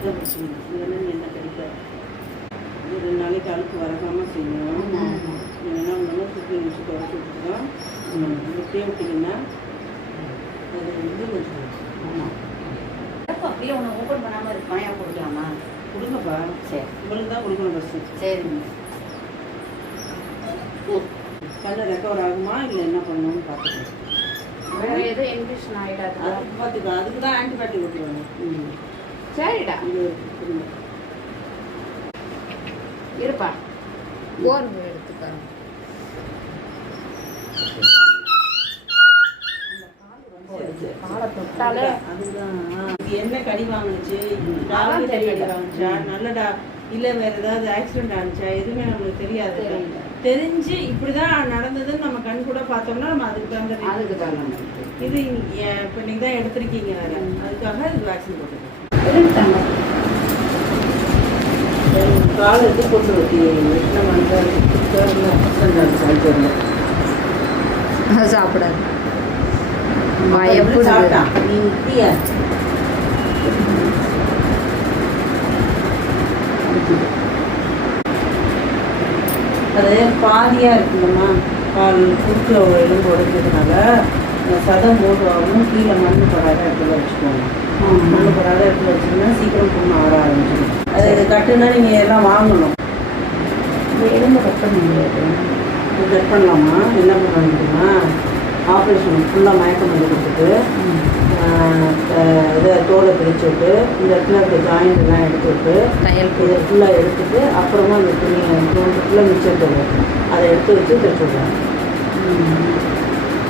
இதை பிடிச்சிக்கணும் இல்லைன்னா நீ என்ன கிடைக்க இது ரெண்டு நாளைக்கு அழுக்கு வரகாமல் செய்யணும். இல்லைன்னா ஒன்று சுற்றி வச்சு தொடச்சி விட்டுருக்கோம் இப்படியே விட்டிங்கன்னா அது வந்து ஆமாம் அப்படியே ஒன்று ஓப்பன் பண்ணாமல் இருக்கு பணையாக கொடுக்கலாமா? கொடுங்கப்பா. சரி. உங்களுக்கு தான் கொடுக்கணும் ஃபஸ்ட்டு சரிங்க கண்ணு ரெக்கவர் ஆகுமா? இல்லை என்ன பண்ணணும்னு பார்த்துக்கலாம். வேற எதுவும் இன்ஃபெக்ஷன் ஆகிடாது அதுக்கு பார்த்துக்கலாம். அதுக்கு தான் ஆன்டிபயோட்டிக் விட்டுருவாங்க ம். சரிடா. இருப்பா. அதுதான். இது என்ன கடி தெரியல. கடி வாங்குச்சா நல்லடா. இல்ல வேற ஏதாவது ஆக்சிடென்ட் ஆனிச்சா? எதுவுமே நம்மளுக்கு தெரியாது. தெரிஞ்சு இப்படிதான் நடந்ததுன்னு நம்ம கண் கூட பார்த்தோம்னா நம்ம அதுக்கு தகுந்த அதுக்கு இது இப்ப நீங்க தான் எடுத்திருக்கீங்க வேற. அதுக்காக இது வேக்சின் போட்டுருக்கோம் காலை எடுத்து கொண்டு நம்ம சாப்பிடாது இப்படியா? அது பாதியாக இருக்குங்கம்மா கால் குறுக்கில் எலும்பு உடைக்கிறதுனால. சதம் மூடுவாகவும் கீழே மண் படாத இடத்துல வச்சுக்கோங்க. மண் படாத இடத்துல வச்சிங்கன்னா சீக்கிரம் புண்ணு ஆற ஆரம்பிச்சிடும். அது இது கட்டுனா நீங்கள் எல்லாம் வாங்கணும். எலும்பு கட் பண்ண முடியாது கட் பண்ணலாமா? என்ன பண்ணணும்னா ஆப்ரேஷன் ஃபுல்லாக மயக்க மருந்து கொடுத்துட்டு இதை தோலை பிரித்து விட்டு இந்த இடத்துல இருக்க ஜாயிண்ட் எல்லாம் எடுத்து விட்டு தையல் இதை ஃபுல்லாக எடுத்துட்டு அப்புறமா அந்த துணியை ஃபுல்லாக மிச்சம் தோணும் அதை எடுத்து வச்சு தைச்சு விடுவாங்க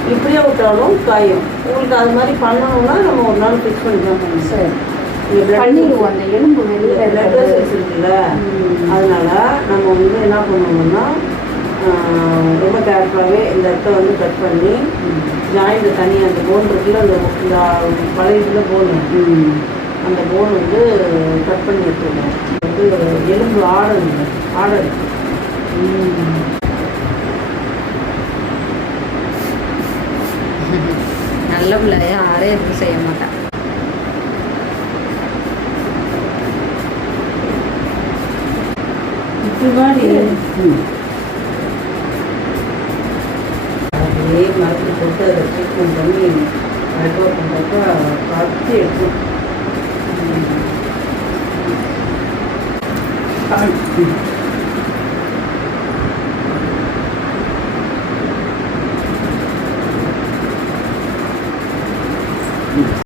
இப்படியே விட்டாலும் காயும். உங்களுக்கு அது மாதிரி பண்ணணும்னா நம்ம ஒரு நாள் ஃபிக்ஸ் பண்ணி தான் பண்ணணும். சரி. பண்ணிடுவோம். அந்த எலும்பு வெளியில பிளட். வெசல்ஸ் இருக்குல்ல. அதனால நம்ம வந்து என்ன பண்ணணும்னா ஆஹ் ரொம்ப கேர்ஃபுல்லாகவே இந்த இடத்த வந்து கட் பண்ணி ஜாயிண்ட் தனியாக அந்த போன் இருக்குல்ல அந்த இந்த பழைய இதில் போன் அந்த போன் வந்து கட் பண்ணி எடுத்துருக்கோம் வந்து எலும்பு ஆடணும் நல்ல பிள்ளை யாரும் எதுவும் செய்ய வாடி அதே மருந்து போட்டு அதை ட்ரீட்மெண்ட் பண்ணி ரெக்கவர் பண்ணுறப்ப பார்த்து எடுக்கும்.